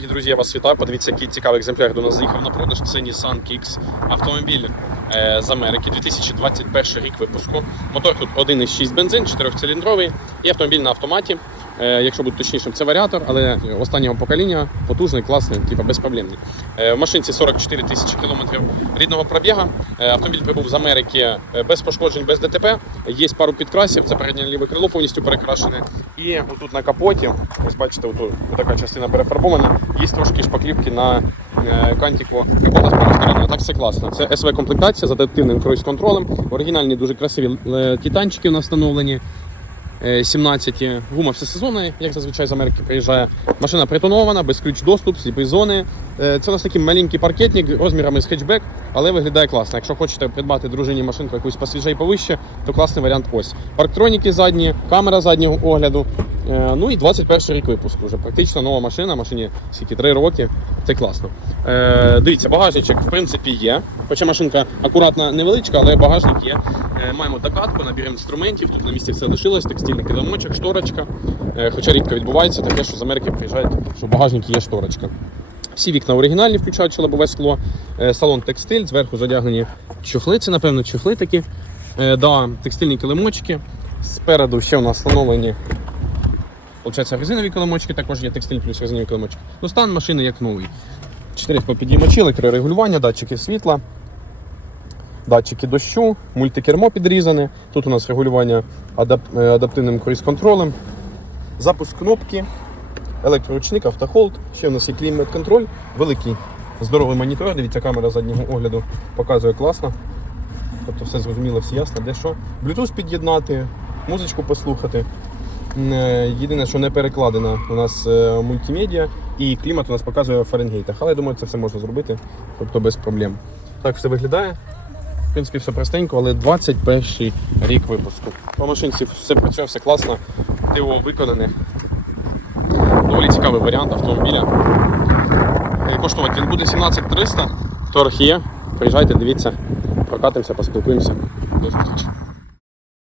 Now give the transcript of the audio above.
Дорогі друзі, я вас вітаю. Подивіться, який цікавий екземпляр до нас заїхав на продаж. Це Nissan Kicks. Автомобіль е, з Америки, 2021 рік випуску. Мотор тут 1,6 бензин, 4-циліндровий і автомобіль на автоматі. Е, якщо бути точнішим, це варіатор, але останнього покоління потужний, класний, типу безпроблемний. Е, в машинці 44 тисячі кілометрів рідного пробіга. Е, автомобіль прибув з Америки без пошкоджень, без ДТП. Є пару підкрасів, це переднє ліве крило повністю перекрашене. І отут на капоті, ось бачите, отут така частина перефарбована. Є трошки шпаклівки на кантіку капота з правої сторони. Так все класно. Це СВ комплектація з адаптивним круїз-контролем. Оригінальні дуже красиві титанчики у нас встановлені. Е, 17 гума всесезонна, як зазвичай з Америки приїжджає. Машина притонована, без ключ доступ, сліпі зони. Е, Це у нас такий маленький паркетник розмірами з хетчбек, але виглядає класно. Якщо хочете придбати дружині машинку якусь посвіже і повище, то класний варіант ось. Парктроніки задні, камера заднього огляду. Е, Ну і 21 рік випуску. Вже практично нова машина, машині скільки 3 роки. Це класно. Е, дивіться, багажничок в принципі є. Хоча машинка акуратна невеличка, але багажник є. Е, маємо докатку, набір інструментів. Тут на місці все лишилось, текстильний килимочок, шторочка. Е, хоча рідко відбувається таке, що з Америки приїжджають, що в багажнику є шторочка. Всі вікна оригінальні, включаючи лобове скло. Е, Салон текстиль, зверху задягнені чохли, це, напевно, чохли такі. Е, Да, текстильні килимочки. Спереду ще у нас встановлені Получається, резинові килимочки, також є текстиль плюс резинові килимочки. Ну, стан машини як новий. 4 підіймачі, електрорегулювання, датчики світла, датчики дощу, мультикермо підрізане. Тут у нас регулювання адап... е, адаптивним круїз-контролем, запуск кнопки, електроручник, автохолд. Ще у нас є клімат-контроль, великий здоровий монітор. Дивіться, камера заднього огляду показує класно. Тобто все зрозуміло, все ясно, де що. Bluetooth під'єднати, музичку послухати. Е, Єдине, що не перекладена у нас е, мультимедіа і клімат у нас показує в Фаренгейтах. Але я думаю, це все можна зробити, тобто без проблем. Так все виглядає. В принципі, все простенько, але 21 рік випуску. По машинці все працює, все класно, ТО виконане. Доволі цікавий варіант автомобіля. Е, Коштувати він буде 17300, торг є. Приїжджайте, дивіться, прокатимося, поспілкуємося. До зустрічі.